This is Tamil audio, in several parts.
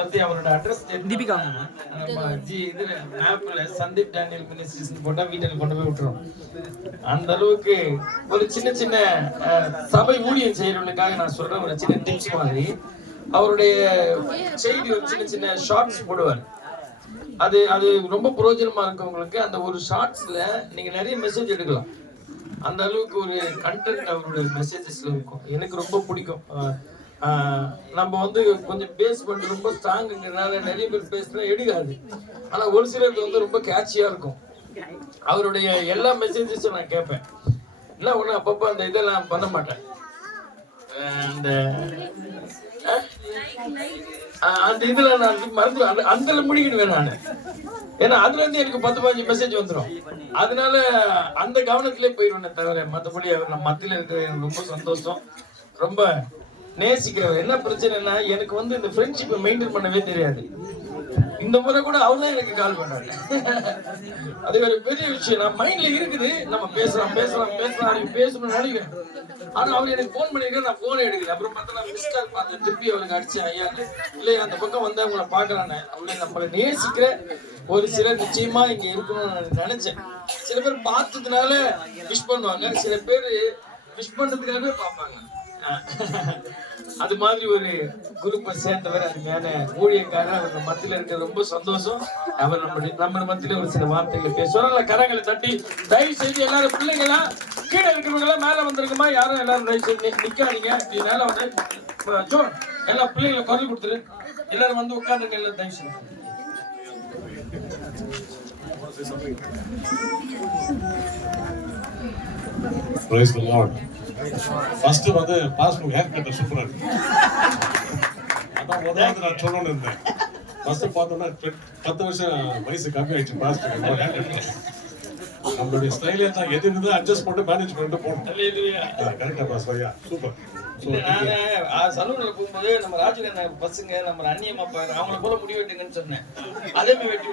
வந்து அவரோட அட்ரஸ் தீபிகா இதுல மேப்ல சந்தீப் டேனியல் மினிஸ்ட்ரிஸ் போட்டா வீட்டில் கொண்டு போய் விட்டுரும். அந்த அளவுக்கு ஒரு சின்ன சின்ன சபை ஊழியம் செய்யறவங்களுக்காக நான் சொல்றேன் ஒரு சின்ன டிப்ஸ் மாதிரி. அவருடைய செய்தி ஒரு சின்ன சின்ன ஷார்ட்ஸ் போடுவார். அது அது ரொம்ப பிரயோஜனமா இருக்கவங்களுக்கு அந்த ஒரு ஷார்ட்ஸ்ல நீங்க நிறைய மெசேஜ் எடுக்கலாம். அந்த அளவுக்கு ஒரு கண்டென்ட் அவருடைய மெசேஜஸ்ல இருக்கும். எனக்கு ரொம்ப பிடிக்கும். நம்ம வந்து கொஞ்சம் பேஸ் பண்ணி ரொம்ப ஸ்ட்ராங்குங்கிறதுனால நிறைய பேர் பேசுனா எடுக்காது. ஆனா ஒரு சிலருக்கு வந்து ரொம்ப கேட்சியா இருக்கும். அவருடைய எல்லா மெசேஜஸும் நான் கேட்பேன். இல்லை ஒன்றும் அப்பப்போ அந்த இதெல்லாம் பண்ண மாட்டேன். அந்த அந்த இதுல நான் மறந்து அந்த முடிக்கிடுவேன் நான். ஏன்னா அதுல இருந்து எனக்கு 10-15 மெசேஜ் வந்துடும். அதனால அந்த கவனத்திலே போயிடுவேன் தவிர மற்றபடி அவர் நம்ம மத்தியில இருக்கிற எனக்கு ரொம்ப சந்தோஷம். ரொம்ப நேசிக்கிறவர். என்ன பிரச்சனைனா எனக்கு வந்து இந்த ஃப்ரெண்ட்ஷிப்பை மெயின்டைன் பண்ணவே தெரியாது. இந்த முறை கூட அவர் தான் எனக்கு கால் பண்ணாரு. அது ஒரு பெரிய விஷயம். நான் மைண்ட்ல இருக்குது, நம்ம பேசலாம் பேசணும்னு நினைக்கிறேன். ஆனா அவர் எனக்கு போன் பண்ணிருக்க, நான் போனை எடுக்கல. அப்புறம் பார்த்தா நான் மிஸ் கால் பார்த்து திருப்பி அவருக்கு அடிச்சேன். ஐயா இல்லையா அந்த பக்கம் வந்து அவங்கள பாக்குறானே அவங்கள நம்மளை நேசிக்கிற ஒரு சிலர் நிச்சயமா இங்க இருக்கணும்னு நினைச்சேன். சில பேர் பார்த்ததுனால விஷ் பண்ணுவாங்க, சில பேர் விஷ் பண்றதுக்காகவே பார்ப்பாங்க. அது மாதிரி ஒரு குரூப்பை சேர்ந்தவர் அருமையான ஊழியக்காரர். அவங்க மத்தியில இருக்க ரொம்ப சந்தோஷம். அவர் நம்ம மத்தியில ஒரு சில வார்த்தைகளை பேசுவாங்க. கரங்களை தட்டி தயவு செய்து எல்லாரும் பிள்ளைங்களா கீழே இருக்கிறவங்க மேல வந்துருக்குமா, யாரும் எல்லாரும் தயவு செய்து நிக்காதீங்க. மேல வந்து ஜோன் எல்லா பிள்ளைங்களை குரல் கொடுத்துரு, எல்லாரும் வந்து உட்காந்துருங்க. எல்லாம் தயவு செய்து Praise the Lord. First வந்து பாஸ்போர்ட் ஹேர் கட் சூப்பரா இருக்கு. அதான் முதல்ல நான் சொல்லணும்னு இருந்தேன். ஃபர்ஸ்ட் பார்த்தோம்னா 10 வருஷம் வயசு கம்மி ஆயிடுச்சு பாஸ்போர்ட் ஹேர் கட். நம்மளுடைய ஸ்டைல் தான் எது இருந்தாலும் அட்ஜஸ்ட் பண்ணி மேனேஜ் பண்ணிட்டு போகணும். கரெக்டா பாஸ் ஐயா சூப்பர். சலூன்ல போகும்போது நம்ம ராஜுல பசங்க நம்ம அண்ணியம்மா பாரு அவங்கள போல முடி வெட்டுங்கன்னு சொன்னேன். அதே மாதிரி வெட்டி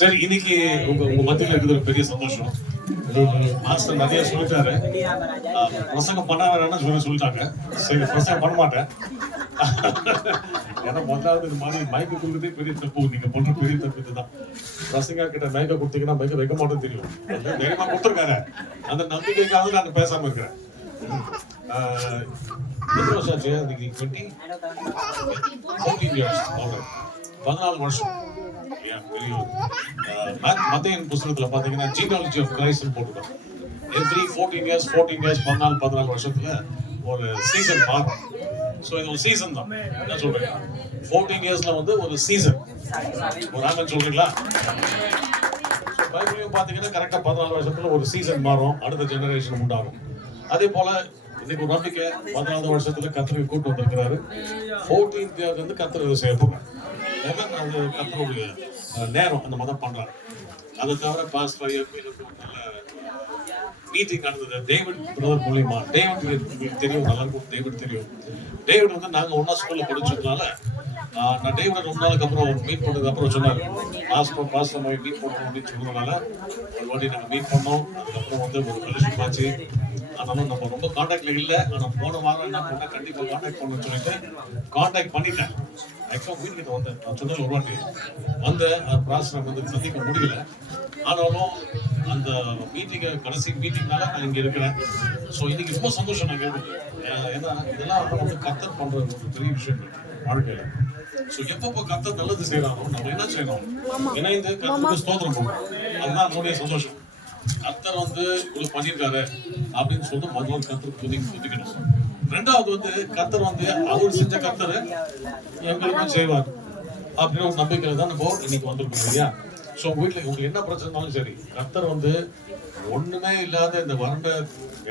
சரி. இன்னைக்கு உங்க மத்தியில இருக்கிறது ஒரு பெரிய சந்தோஷம். மாஸ்டர் நிறைய சொல்லிட்டாரு. பிரசங்கம் பண்ண வேணாம்னு சொல்லிட்டாங்க. சரி பிரசங்கம் பண்ண மாட்டேன். ஏன்னா முதலாவது இது மாதிரி மைக்கு கொடுக்குறதே பெரிய தப்பு. நீங்க பண்ற பெரிய தப்பு இதுதான். பிரசங்க கிட்ட மைக்க கொடுத்தீங்கன்னா மைக்க வைக்க மாட்டோம் தெரியும். தைரியமா கொடுத்துருக்காங்க. அந்த நம்பிக்கைக்காக நான் பேசாம இருக்கிறேன். எத்தனை வருஷம் ஆச்சு? இன்னைக்கு 14 years. 14 வருஷம். மத்தேயு புத்தகத்துல பாத்தீங்கன்னா ஜீனாலஜி ஆஃப் கிரைஸ்ட் போட்டுருக்கோம். எவ்ரி 14 years 14 வருஷத்துல ஒரு சீசன் மாறும். ஸோ இது ஒரு சீசன் தான். என்ன சொல்றீங்க? 14 இயர்ஸ்ல வந்து ஒரு சீசன். ஒரு ஆமென் சொல்றீங்களா? பைபிளையும் பாத்தீங்கன்னா கரெக்டா 14 வருஷத்துல ஒரு சீசன் மாறும். அடுத்த ஜெனரேஷன் உண்டாகும். அதே போல இன்னைக்கு ஒரு நம்பிக்கை 14 வருஷத்துல கர்த்தரை கூட்டு வந்திருக்கிறாரு. 14th இயர்ல இருந்து கர்த்தரை செய்ய போறாரு. அது கர்த்தருடைய நேரம் அந்த மாதிரி பண்றாரு. அதை தவிர பாஸ்ட் 5 இயர்ஸ் மீட்டிங் நடந்தது டேவிட் பிரதர் மூலியமா. டேவிட் தெரியும், நல்லா இருக்கும். டேவிட் தெரியும். டேவிட் வந்து நாங்க ஒன்னா ஸ்கூல்ல படிச்சதுனால நான் டேவிட் ரொம்ப நாளுக்கு அப்புறம் மீட் பண்ணதுக்கு அப்புறம் சொன்னாரு பாஸ்டர் மாதிரி மீட் பண்ணணும் அப்படின்னு சொன்னதுனால ஒரு வாட்டி நாங்கள் மீட் பண்ணோம். அதுக்கப்புறம் வந்து ஒரு ஃபெலோஷிப் ஆச்சு. ஆனாலும் நம்ம ரொம்ப கான்டாக்ட்ல இல்லை. ஆனால் போன வாரம் என்ன பண்ண கண்டிப்பாக கான்டாக்ட் பண்ணணும்னு சொல்லிட்டு கான்டாக்ட் பண்ணிட்டேன். ஆக்சுவலாக வீட்டுக்கிட்ட வந்தேன். நான் சொன்னது ஒரு வாட்டி அந்த பாஸ்டர் வந்து சந்திக்க முடியல. ஆனாலும் அந்த மீட்டிங்கை கடைசி மீட்டிங்னால நான் இங்கே இருக்கிறேன். ஸோ இன்னைக்கு ரொம்ப சந்தோஷம் நான் கேட்குது. ஏன்னா இதெல்லாம் வந்து கர்த்தர் பண்ற ஒரு பெரிய விஷயம் வாழ்க்கையில. ஸோ எப்பப்போ கர்த்தர் நல்லது செய்யறாரோ நம்ம என்ன செய்யணும்? இணைந்து கர்த்தருக்கு ஸ்தோத்திரம் பண்ணணும். அதுதான் நம்மளுடைய சந்தோஷம். கர்த்தர் வந்து இவ்வளவு பண்ணியிருக்காரு அப்படின்னு சொல்லிட்டு முதல்ல கர்த்தருக்கு துதிக்கணும். ரெண்டாவது வந்து கர்த்தர் வந்து அவர் செஞ்ச கர்த்தர் எங்களுக்கும் செய்வார் அப்படின்னு ஒரு நம்பிக்கையில தான் நம்ம இன்னைக்கு வந்திருக்கோம் இல்லையா? ஸோ வீட்டில் உங்களுக்கு என்ன பிரச்சனைனாலும் சரி, கர்த்தர் வந்து ஒண்ணுமே இல்லாத இந்த வறண்ட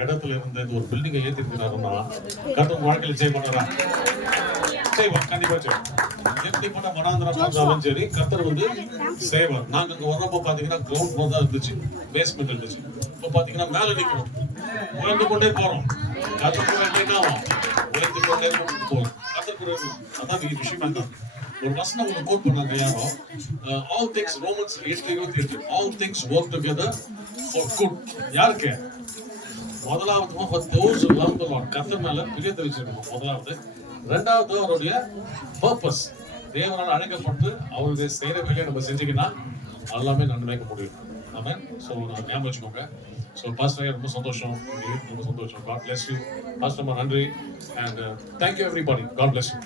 இடத்துல இருந்து இந்த ஒரு பில்டிங்கை ஏற்றிருக்கிறாருன்னா கர்த்தர் வாழ்க்கையில செய்ய மாட்டாரா? செய்வார், கண்டிப்பா செய்வார். எப்படிப்பட்ட மனாந்திரம் இருந்தாலும் சரி கர்த்தர் வந்து செய்வார். நாங்க அங்க வர்றப்போ பாத்தீங்கன்னா கிரவுண்ட் ஃப்ளோர் தான் இருந்துச்சு, பேஸ்மெண்ட் இருந்துச்சு. இப்போ பாத்தீங்கன்னா மேல நிற்கிறோம், உயர்ந்து கொண்டே போறோம். கர்த்தர் கூட என்ன ஆகும்? உயர்ந்து கொண்டே போறோம். கர்த்தர் கூட அதான் விஷயமா தான். ஒரு வசனம் ஒன்று கோட் பண்ணாங்க யாரோ, all things Romans 8:28 all things work together for good. யாருக்கு? முதலாவது for those who love the Lord, கர்த்தர் மேல பிரியத்தை வச்சிருக்கணும் முதலாவது. ரெண்டாவது அவருடைய பர்பஸ், தேவனால் அழைக்கப்பட்டு அவருடைய செய்கிற வேலையை நம்ம செஞ்சுக்கினா எல்லாமே நன்மைக்க முடியும். ஆமென். ஸோ நான் ஞாபகம் வச்சுக்கோங்க. ஸோ பாஸ்டர் ரொம்ப சந்தோஷம், ரொம்ப சந்தோஷம். God bless you. பாஸ்டர் நன்றி. And thank you everybody. God bless you.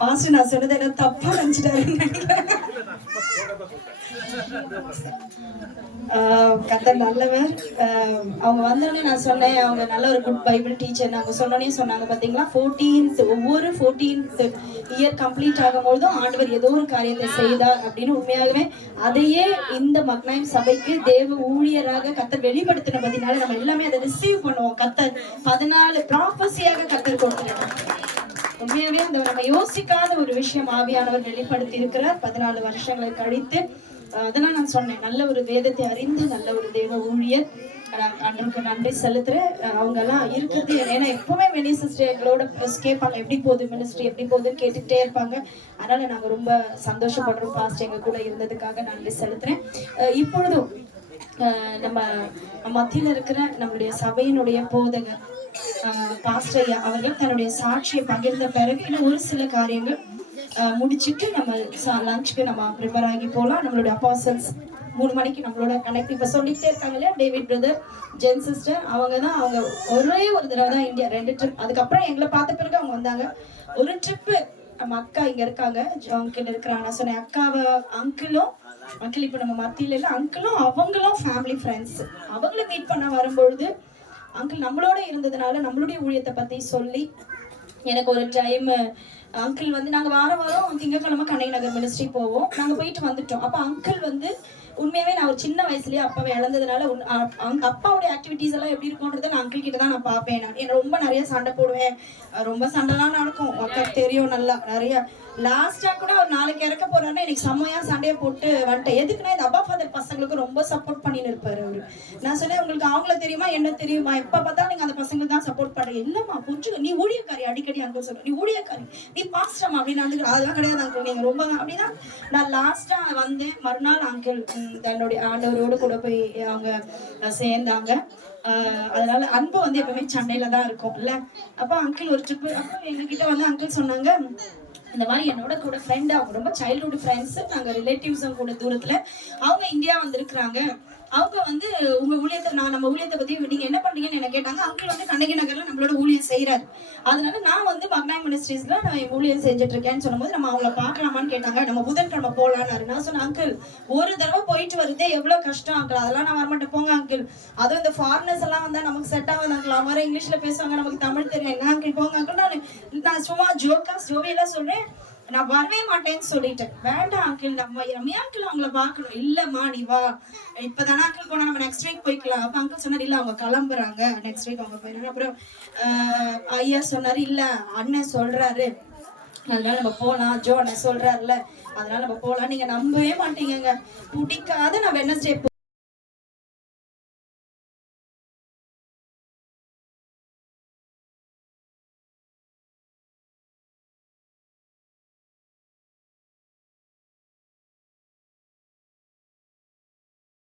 Pastor நான் சொன்னதை என்ன தப்பா நினைச்சிட்டாருன்னு நினைக்கிறேன். கர்த்தர் நல்லவர். அவங்க வந்தோடனே நான் சொன்னேன் அவங்க நல்ல ஒரு குட் பைபிள் டீச்சர். அவங்க சொன்னோடனே சொன்னாங்க பார்த்தீங்களா, 14th ஒவ்வொரு 14th இயர் கம்ப்ளீட் ஆகும்போதும் ஆண்டவர் ஏதோ ஒரு காரியத்தை செய்தார் அப்படின்னு. உண்மையாகவே அதையே இந்த மக்னாயம் சபைக்கு தேவ ஊழியராக கர்த்தர் வெளிப்படுத்தின பதினால நம்ம எல்லாமே அதை ரிசீவ் பண்ணுவோம். கர்த்தர் 14 ப்ராபஸியாக கர்த்தர் கொடுக்கிறார். உண்மையாவே அந்த நம்ம யோசிக்காத ஒரு விஷயம் ஆவியானவர் வெளிப்படுத்தி இருக்கிறார் 14 வருஷங்களை கழித்து. அதெல்லாம் நான் சொன்னேன், நல்ல ஒரு வேதத்தை அறிந்து நல்ல ஒரு தேவ ஊழியர். அன்றைக்கு நன்றி செலுத்துறேன். அவங்க எல்லாம் இருக்கிறது, ஏன்னா எப்பவுமே மினிஸ்டர் எங்களோட கேட்பாங்க எப்படி போகுது மினிஸ்ட்ரி எப்படி போகுதுன்னு கேட்டுக்கிட்டே இருப்பாங்க. அதனால நாங்க ரொம்ப சந்தோஷப்படுறோம் பாஸ்ட் எங்க கூட இருந்ததுக்காக நன்றி செலுத்துறேன். இப்பொழுதும் நம்ம மத்தியில் இருக்கிற நம்முடைய சபையினுடைய போதகர் பாஸ்டர் அவர்கள் தன்னுடைய சாட்சியை பகிர்ந்த பிறகு இன்னும் ஒரு சில காரியங்கள் முடிச்சுட்டு நம்ம லஞ்சுக்கு நம்ம ப்ரிப்பேர் ஆகி போகலாம். நம்மளுடைய அப்பாசல்ஸ் 3 மணிக்கு நம்மளோட கனெக்ட் இப்போ சொல்லிக்கிட்டே இருக்காங்க இல்லையா, டேவிட் பிரதர், ஜென் சிஸ்டர். அவங்க ஒரே ஒரு தடவை தான் இந்தியா 2 ட்ரிப். அதுக்கப்புறம் எங்களை பார்த்த பிறகு அவங்க வந்தாங்க. ஒரு ட்ரிப்பு நம்ம அக்கா இங்க இருக்காங்க, அங்கிள் இருக்கிறாங்க. நான் சொன்னேன் அக்காவை அங்கிள் இப்போ நம்ம மத்தியில இல்லை, அங்கிளும் அவங்களும் ஃபேமிலி ஃப்ரெண்ட்ஸ். அவங்கள மீட் பண்ண வரும்பொழுது அங்கிள் நம்மளோட இருந்ததுனால நம்மளுடைய ஊழியத்தை பத்தி சொல்லி எனக்கு ஒரு டைம் அங்கிள் வந்து நாங்கள் வாரம் திங்கட்கிழமை கண்ணகி நகர் மினிஸ்ட்ரி போவோம். நாங்கள் போயிட்டு வந்துட்டோம். அப்போ அங்கிள் வந்து உண்மையாவே நான் ஒரு சின்ன வயசுலயே அப்பாவை இழந்ததுனால அப்பாவுடைய ஆக்டிவிட்டிஸ் எல்லாம் எப்படி இருக்கும்ன்றத நான் அங்கிள் கிட்ட தான் நான் பார்ப்பேன். நான் ரொம்ப நிறைய சண்டை போடுவேன், ரொம்ப சண்டைலாம் நடக்கும். அக்காவுக்கு தெரியும் நல்லா நிறைய. லாஸ்டா கூட ஒரு 4 இறக்க போறாருன்னா எனக்கு செம்மையா சண்டையை போட்டு வந்துட்டேன். எதுக்குன்னா இந்த அப்பா ஃபாதர் பசங்களுக்கு ரொம்ப சப்போர்ட் பண்ணின்னு இருப்பாரு அவரு. நான் சொன்னேன் உங்களுக்கு அவங்கள தெரியுமா என்ன தெரியுமா, எப்ப பார்த்தா நீங்க அந்த பசங்களுக்கு தான் சப்போர்ட் பண்றீங்க. இல்லம்மா புரிஞ்சுக்க, நீ ஊழியக்காரி, அடிக்கடி அங்க சொல்ற நீ ஊழியக்காரி, நீ பாஸ்டர்மா அப்படின்னு. அதெல்லாம் கிடையாது அங்கிள், நீங்க ரொம்ப அப்படின்னா. நான் லாஸ்டா வந்தேன், மறுநாள் அங்கிள் தன்னுடைய ஆண்டவரோடு கூட போய் அவங்க சேர்ந்தாங்க. அதனால அன்பு வந்து எப்பவுமே சண்டையில தான் இருக்கும் இல்ல. அப்ப அங்கிள் ஒரு ட்ரிப் அப்ப எங்ககிட்ட வந்து அங்கிள் சொன்னாங்க, இந்த மாதிரி என்னோட கூட ஃப்ரெண்ட், அவங்க ரொம்ப சைல்ட்ஹுட் ஃப்ரெண்ட்ஸ், நாங்கள் ரிலேட்டிவ்ஸும் கூட தூரத்தில், அவங்க இந்தியா வந்திருக்கிறாங்க. அவங்க வந்து உங்க ஊழியத்தை நம்ம ஊழியத்தை பத்தி நீங்க என்ன பண்றீங்கன்னு என்ன கேட்டாங்க. அங்கிள் வந்து கண்ணகி நகர்ல நம்மளோட ஊழியம் செய்யறாரு. அதனால நான் வந்து மக்னாயம் மினிஸ்ட்ரீஸ்ல நான் ஊழியம் செஞ்சுட்டு இருக்கேன்னு சொல்லும்போது நம்ம அவங்கள பாக்கலாமான்னு கேட்டாங்க. நம்ம புதன்கிழமை போலான்னு. நான் சொன்னேன் அங்கிள் ஒரு தடவை போயிட்டு வருதே எவ்வளவு கஷ்டம் அங்கிள், அதெல்லாம் நான் வரமாட்டேன் போங்க அங்கிள். அதுவும் இந்த ஃபாரினர்ஸ் எல்லாம் வந்தா நமக்கு செட் ஆகுது அங்கிள், அவங்க இங்கிலீஷ்ல பேசுவாங்க, நமக்கு தமிழ் தெரியும், என்ன அங்கிள் போங்க அங்கிள். நான் சும்மா ஜோவியெல்லாம் சொல்றேன், நான் வரவே மாட்டேன்னு சொல்லிட்டேன். வேண்டாம் அங்கிள், நம்ம ரம்யா அங்கிள் அவங்கள பாக்கணும். இல்லம்மா நீ வா, இப்பதானே அங்கிள் போனா நம்ம நெக்ஸ்ட் வீக் போய்க்கலாம். அப்ப அங்கிள் சொன்னார் இல்ல அவங்க கிளம்புறாங்க நெக்ஸ்ட் வீக் அவங்க போயிடுறாங்க. அப்புறம் ஐயா சொன்னாரு இல்ல அண்ணன் சொல்றாரு அதனால நம்ம போலாம், ஜோ அண்ணன் சொல்றாருல அதனால நம்ம போலாம். நீங்க நம்பவே மாட்டீங்க, பிடிக்காத நான் வெட்னஸ்டே